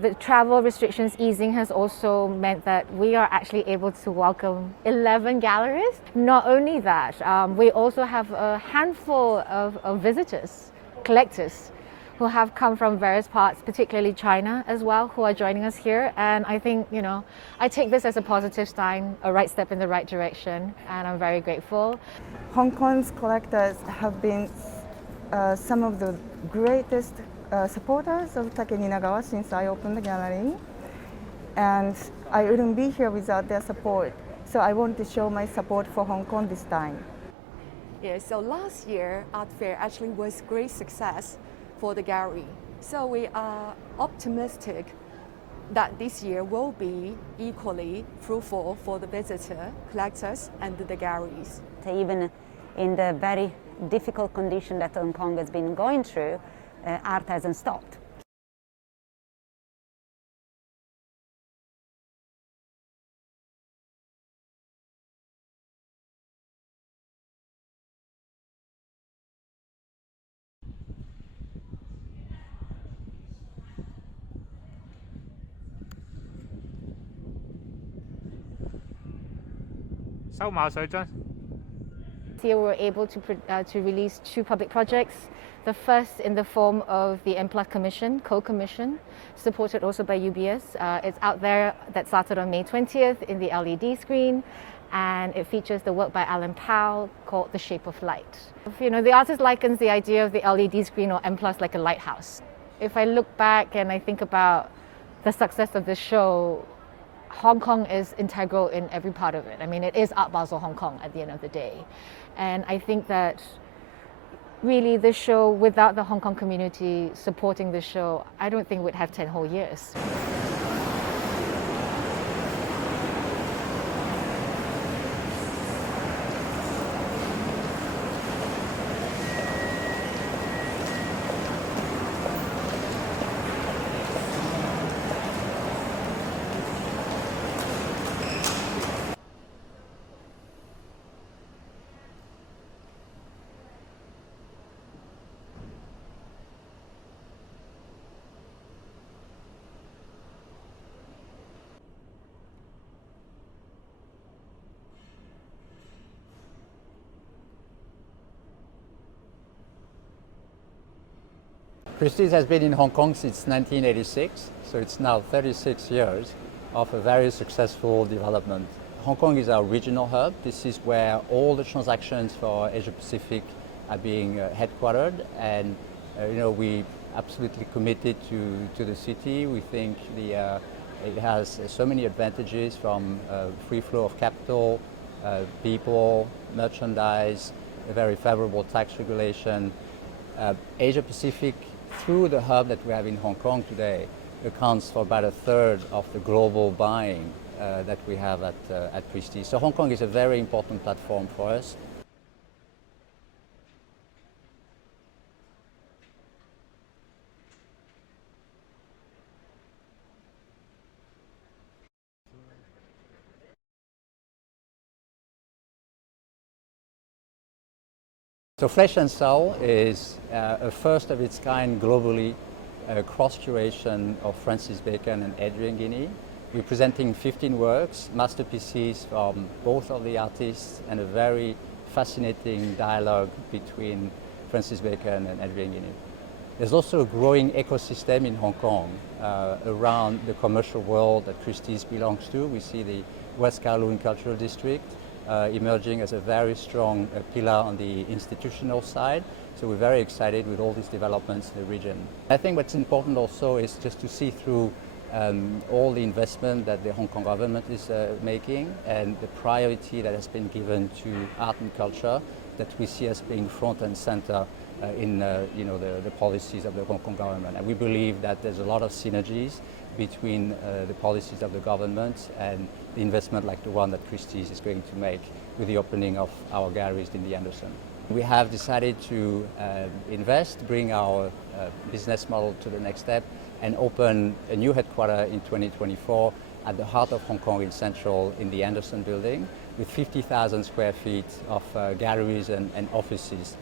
The travel restrictions easing has also meant that we are actually able to welcome 11 galleries. Not only that, we also have a handful of visitors, collectors, who have come from various parts, particularly China as well, who are joining us here. And I think, I take this as a positive sign, a right step in the right direction, and I'm very grateful. Hong Kong's collectors have been some of the greatest supporters of Take Ninagawa since I opened the gallery, and I wouldn't be here without their support. So I want to show my support for Hong Kong this time. Yeah, so last year art fair actually was great success for the gallery. So we are optimistic that this year will be equally fruitful for the visitor, collectors, and the galleries. Even in the very difficult condition that Hong Kong has been going through, art hasn't stopped. Here we were able to release 2 public projects. The first in the form of the M+ Commission, co-commission, supported also by UBS. It's out there, that started on May 20th in the LED screen, and it features the work by Alan Powell called The Shape of Light. The artist likens the idea of the LED screen or M+ like a lighthouse. If I look back and I think about the success of this show, Hong Kong is integral in every part of it. I mean, it is Artbasel Hong Kong at the end of the day. And I think that really this show, without the Hong Kong community supporting this show, I don't think we'd have 10 whole years. Christie's has been in Hong Kong since 1986, so it's now 36 years of a very successful development. Hong Kong is our regional hub. This is where all the transactions for Asia Pacific are being headquartered, and we absolutely committed to the city. We think it has so many advantages, from free flow of capital, people, merchandise, a very favorable tax regulation. Asia Pacific, through the hub that we have in Hong Kong today, accounts for about 1/3 of the global buying that we have at Christie. So Hong Kong is a very important platform for us. So Flesh and Soul is a first of its kind globally cross-curation of Francis Bacon and Adrian Guinea. We're presenting 15 works, masterpieces from both of the artists, and a very fascinating dialogue between Francis Bacon and Adrian Guinea. There's also a growing ecosystem in Hong Kong around the commercial world that Christie's belongs to. We see the West Kowloon Cultural District emerging as a very strong pillar on the institutional side. So we're very excited with all these developments in the region. I think what's important also is just to see through all the investment that the Hong Kong government is making, and the priority that has been given to art and culture, that we see as being front and center in the policies of the Hong Kong government. And we believe that there's a lot of synergies between the policies of the government and the investment like the one that Christie's is going to make with the opening of our galleries in the Anderson. We have decided to invest, bring our business model to the next step, and open a new headquarters in 2024 at the heart of Hong Kong in Central in the Anderson building with 50,000 square feet of galleries and offices.